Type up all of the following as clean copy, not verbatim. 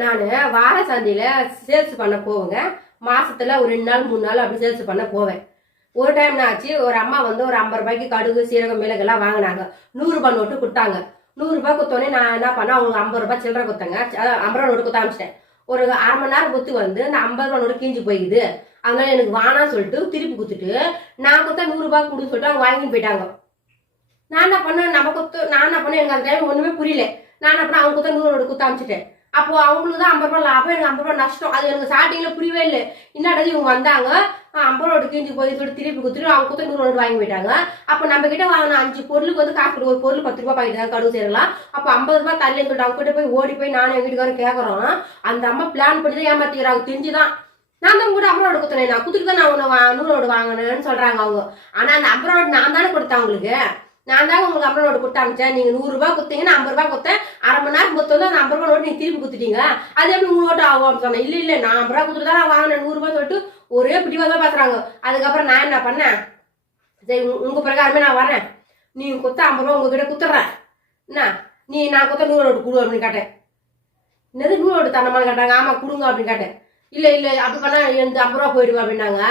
நான் வார சந்தையில் சேல்ஸ் பண்ண போவேங்க. மாசத்துல ஒரு 2 நாள் 3 நாள் அப்படி சேல்ஸ் பண்ண போவேன். ஒரு டைம் என்ன ஆச்சு, ஒரு அம்மா வந்து ஒரு 50 ரூபாய்க்கு கடுகு சீரகம் மிளகெல்லாம் வாங்கினாங்க. 100 ரூபாய் நோட்டு கொடுத்தாங்க. 100 ரூபாய் கொடுத்தோடனே நான் என்ன பண்ணேன், அவங்க 50 ரூபாய் சில்லறை கொடுத்தாங்க. 50 ரூபா நோட்டு கொடுத்த ஆரம்பிச்சிட்டேன். ஒரு அரை மணி நேரம் குத்து வந்து இந்த 50 ரூபாய் நோட்டு கீஞ்சு போயிடுது. அதனால எனக்கு வானான்னு சொல்லிட்டு திருப்பி கொடுத்துட்டு நான் கொடுத்தா 100 ரூபாய் கொடுன்னு சொல்லிட்டு அவங்க வாங்கிட்டு போயிட்டாங்க. நான் என்ன பண்ணேன், நான் என்ன பண்ணேன், எனக்கு அந்த டைம் ஒண்ணுமே புரியல. நான் என்ன பண்ணேன், அவங்க கொடுத்தா 100 நோட்டு கொடுத்து அனுப்பிச்சிட்டேன். அப்போ அவங்களுக்கு தான் 50 ரூபாய் லாபம், எனக்கு 50 ரூபாய் நஷ்டம். அது எனக்கு ஸ்டார்டிங்ல புரியவே இல்லை. என்னடா இவங்க வந்தாங்க 50 நோட்டு கீஞ்சு போய் சொல்லிட்டு திருப்பி கொடுத்துட்டு அவங்க கொடுத்த 100 நோட்டு வாங்கி போயிட்டாங்க. அப்போ நம்ம கிட்ட வாங்கின 5 பொருளுக்கு வந்து காசு கொடுக்கும். ஒரு பொருள் 10 ரூபாய் பாக்கெட் தான் கடுகு சேரலாம். அப்போ 50 ரூபாய் தரலன்னு சொல்லிட்டு அவங்க கிட்ட போய் ஓடி போய் நானும் எங்க வீட்டுக்காரரும் கேட்கறோம். அந்த அம்மா பிளான் பண்ணி தான் ஏமாத்திக்கிறாங்க. தெரிஞ்சுதான் நான் தான் கூட 50 நோட்டு கொடுத்தேன். நான் கொடுத்துட்டு தான் நான் உன்னை 100 நோட்டு வாங்கினேன்னு சொல்றாங்க அவங்க. ஆனா அந்த 50 நோட்டு நான் தானே கொடுத்தேன் அவங்களுக்கு. நான் தான் உங்களுக்கு 50 நோட்டு கொடுத்து அனுப்பிச்சேன். நீங்க 100 ரூபாய் கொடுத்தீங்கன்னா 50 ரூபாய் கொடுத்தேன். அரை மணி நேரம் கொடுத்து வந்து அந்த 50 ரூபாய் நோட்டு நீங்க திருப்பி கொடுத்துட்டீங்க. அது எப்படி 3 நோட்டு ஆகும் சொன்னேன். இல்ல நான் 50 ரூபாய் கொடுத்துட்டு தான் நான் வாங்கினேன் 100 ரூபாய் சொல்லிட்டு ஒரே பிடிவா தான் பாக்குறாங்க. அதுக்கப்புறம் நான் என்ன பண்ணேன், சரி உங்க பிரகாரமே நான் வரேன், நீங்க கொடுத்த 50 ரூபாய் உங்ககிட்ட குத்துறேன், என்ன நீ நான் கொடுத்த 100 நோட்டு கொடு அப்படின்னு கேட்டேன். என்னது 100 நோட்டு தரமான்னு கேட்டாங்க. ஆமா கொடுங்க அப்படின்னு கேட்டேன். இல்ல அப்படி பண்ணா எனக்கு 50 ரூபாய் போயிடுங்க அப்படின்னாங்க.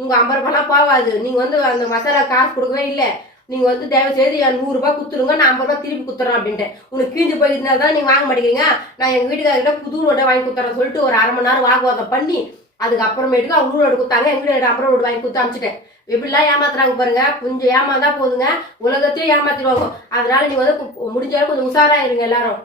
உங்க 50 ரூபாய்லாம் போகாது. நீங்க வந்து அந்த மசாலா காசு கொடுக்கவே இல்லை. நீங்க வந்து தயவு செய்து 100 ரூபாய் கொடுத்துருங்க, நான் 50 ரூபாய் திருப்பி குத்துறேன் அப்படின்ட்டு. உனக்கு கீஞ்சு போயிருந்தா தான் நீங்க வாங்க மாட்டேங்கிறீங்க. நான் எங்க வீட்டுக்காரர்கிட்ட புது நோட்டை வாங்கி குத்துறேன் சொல்லிட்டு ஒரு அரை மணி நேரம் வாக்குவாதம் பண்ணி அதுக்கப்புறமேட்டுக்கு அவங்க 100 நோட்டு கொடுத்தாங்க. எங்க வீட்டு 50 நோட்டு வாங்கி கொடுத்து அனுப்பிச்சிட்டேன். எப்படிலாம் ஏமாத்துறாங்க பாருங்க. கொஞ்சம் ஏமாந்தா போதுங்க, உலகத்தையும் ஏமாத்திடுவாங்க. அதனால நீங்க வந்து முடிஞ்ச அளவுக்கு கொஞ்சம் உஷாரா இருங்க எல்லாரும்.